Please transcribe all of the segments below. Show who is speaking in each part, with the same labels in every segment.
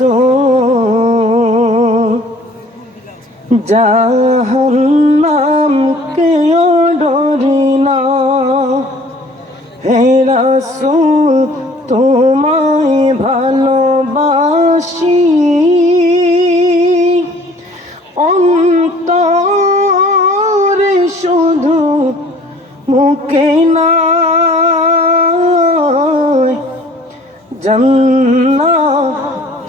Speaker 1: রসুল জাহান্নাম ডরি না। হে রসুল তোমায় ভালোবাসি। অন্তরে শুধু মুখে না জন্না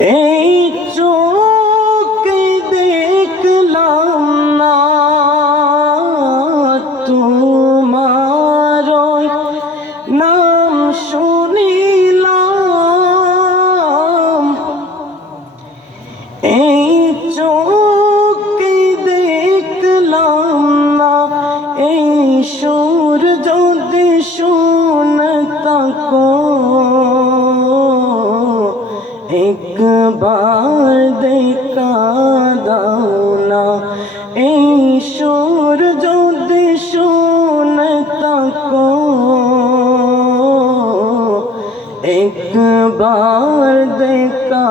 Speaker 1: এই চোখে দেখলাম না তোমার একবার দেখা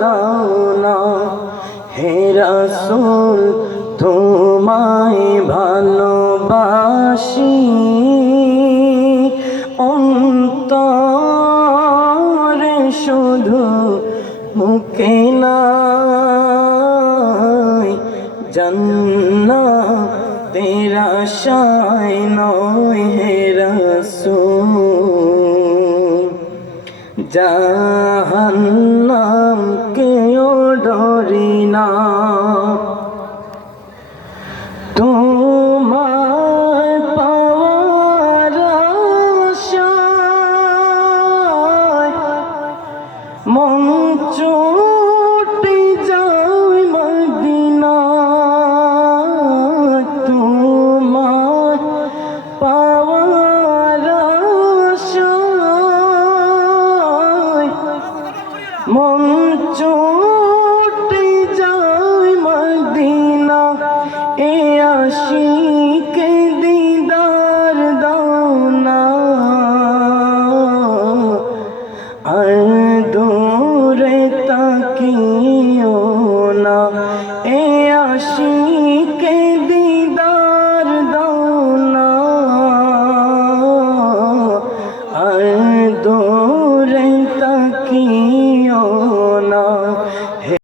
Speaker 1: দাও না হে রসুল তোমায় ভালোবাসি অন্তরে শুধু মুখে নাই জন্না তাদের আশায় নয় হে রাসূল। জাহান্নাম কেউ ডরি না। মন চোটে যায় মদিনা। এ আশিকে দিদার দাও না আর দূরে তাকিও না। এ আশিক